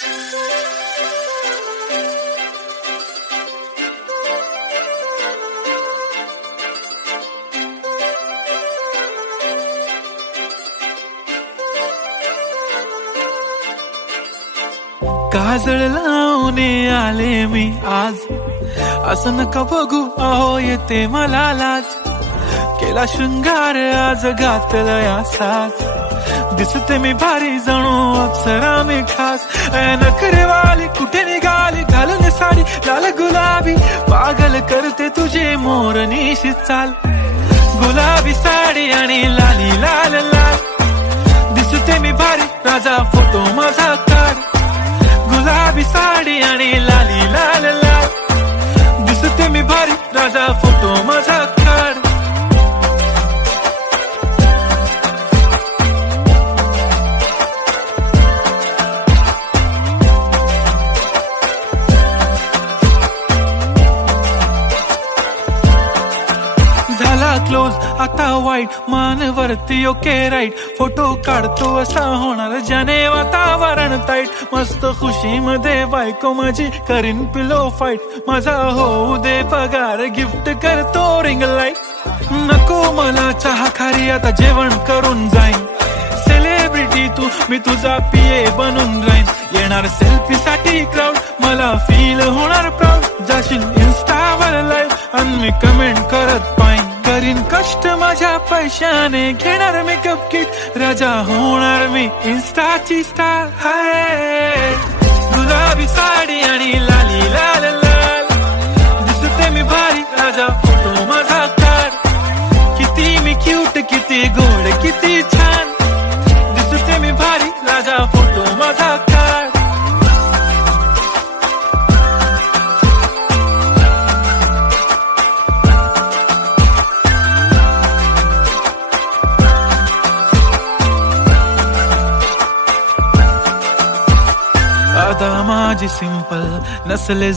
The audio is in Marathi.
काजळ लावून आले मी आज, असं नका बघू अहो येते मला लाज. केला शृंगार आज घातला या साज, दिसते मी भारी जणू अप्सरा मी खास. नखरेवाली कुठे निघाली घालून साडी लाल गुलाबी, पागल करते तुझे मोरनीशी चाल. गुलाबी साडी आणि लाली लाल लाल, दिसते मी भारी राजा फोटो माझा काढ. गुलाबी साडी आणि लाली लाल लाल, दिसते मी भारी राजा फोटो माझा काढ. झाला क्लोज आता वाईट, मान वरती ओके राईट. फोटो काढतो असा होणार ज्याने वातावरण ताईट. मस्त खुशी मध्ये बायको माझी करीन पिलो फाईट. माझा होऊ दे पगार गिफ्ट करतो रिंग लाईट. नको मला चहा खारी आता जेवण करून जाईन. सेलिब्रिटी तू मी तुझा पिये बनून राहीन. येणार सेल्फी साठी क्राऊड मला फील होणार प्राऊड. जाशील इन्स्टावर लाईव्ह आणि मी कमेंट करत पाईन. करीन कष्ट माझ्या पैशाने घेणार मेकअप किट. राजा होणार मी इन्स्टाची स्टार. हाय गुलाबी साडी आणि लाली लाल लाल, दिसते मी भारी राजा फोटो माझा काढ. किती मी क्यूट किती गोड किती छान, दिसते मी भारी राजा फोटो माझा काढ. आता माझी सिंपल नसले